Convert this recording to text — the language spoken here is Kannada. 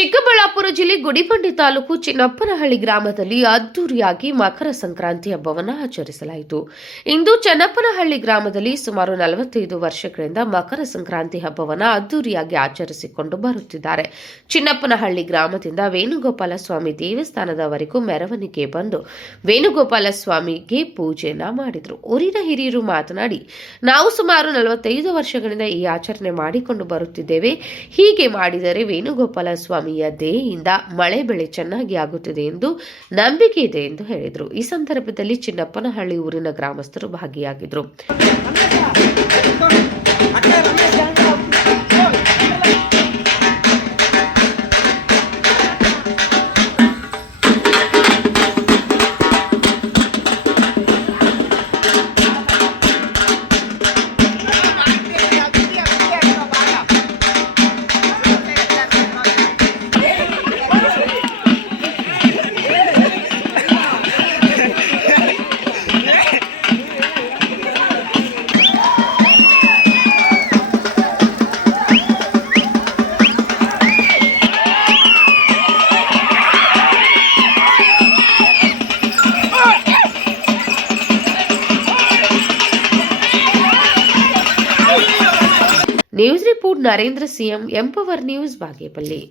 ಚಿಕ್ಕಬಳ್ಳಾಪುರ ಜಿಲ್ಲೆ ಗುಡಿಬಂಡಿ ತಾಲೂಕು ಚಿನ್ನಪ್ಪನಹಳ್ಳಿ ಗ್ರಾಮದಲ್ಲಿ ಅದ್ದೂರಿಯಾಗಿ ಮಕರ ಸಂಕ್ರಾಂತಿ ಹಬ್ಬವನ್ನು ಆಚರಿಸಲಾಯಿತು. ಇಂದು ಚನ್ನಪ್ಪನಹಳ್ಳಿ ಗ್ರಾಮದಲ್ಲಿ ಸುಮಾರು ನಲವತ್ತೈದು ವರ್ಷಗಳಿಂದ ಮಕರ ಸಂಕ್ರಾಂತಿ ಹಬ್ಬವನ್ನು ಅದ್ದೂರಿಯಾಗಿ ಆಚರಿಸಿಕೊಂಡು ಬರುತ್ತಿದ್ದಾರೆ. ಚಿನ್ನಪ್ಪನಹಳ್ಳಿ ಗ್ರಾಮದಿಂದ ವೇಣುಗೋಪಾಲ ಸ್ವಾಮಿ ದೇವಸ್ಥಾನದವರೆಗೂ ಮೆರವಣಿಗೆ ಬಂದು ವೇಣುಗೋಪಾಲ ಸ್ವಾಮಿಗೆ ಪೂಜೆಯನ್ನ ಮಾಡಿದರು. ಊರಿನ ಹಿರಿಯರು ಮಾತನಾಡಿ, ನಾವು ಸುಮಾರು ನಲವತ್ತೈದು ವರ್ಷಗಳಿಂದ ಈ ಆಚರಣೆ ಮಾಡಿಕೊಂಡು ಬರುತ್ತಿದ್ದೇವೆ. ಹೀಗೆ ಮಾಡಿದರೆ ವೇಣುಗೋಪಾಲ ಸ್ವಾಮಿಯ ದಯೆಯಿಂದ ಮಳೆ ಬೆಳೆ ಚೆನ್ನಾಗಿ ಆಗುತ್ತದೆ ಎಂದು ನಂಬಿಕೆ ಇದೆ ಎಂದು ಹೇಳಿದರು. ಈ ಸಂದರ್ಭದಲ್ಲಿ ಚಿನ್ನಪ್ಪನಹಳ್ಳಿ ಊರಿನ ಗ್ರಾಮಸ್ಥರು ಭಾಗಿಯಾಗಿದ್ದರು. News report Narendra CM empower news Bagepalli